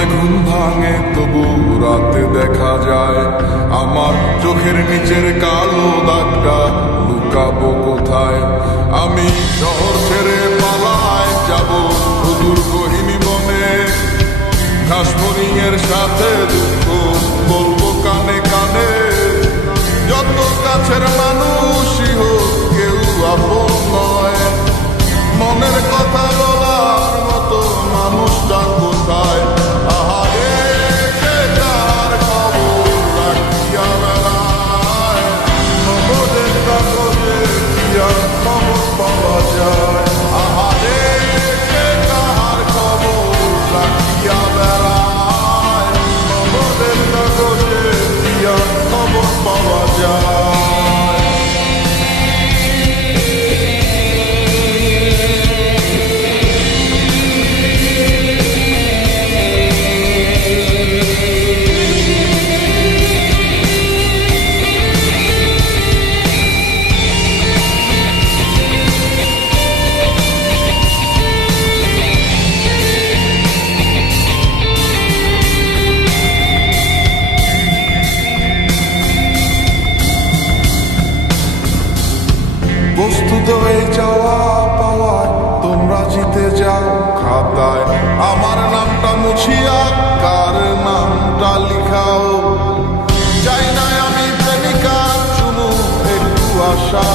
বলে ঘুম ভাঙে তবু রাতে দেখা যায় আমার চোখের নিচের কালো দাগটা লুকাবো কোথায়। আমি শহর ছেড়ে পালায় যাব দুর্গহীন বনে, ঘাস ফড়িংয়ের সাথে দুঃখ বলবো কানে কানে। যত কাছের মানুষই হোক কেউ আপন নয়, মনের কথা বলার মতো মানুষটা কোথায়। আহারে কে কার খবর রাখিয়া বেড়ায়, খবরের কাগজে কি আর খবর পাওয়া যায়। আহারে কে কার খবর রাখিয়া বেড়ায়, খবরের কাগজে কি আর খবর পাওয়া যায়। বস্তুত এই চাওয়া পাওয়ায় তোমরা জিতে যাও খাতায়, আমার নামটা মুছিয়া কার নামটা লিখাও। চাই না আমি প্রেমিকার চুমু, একটু আশা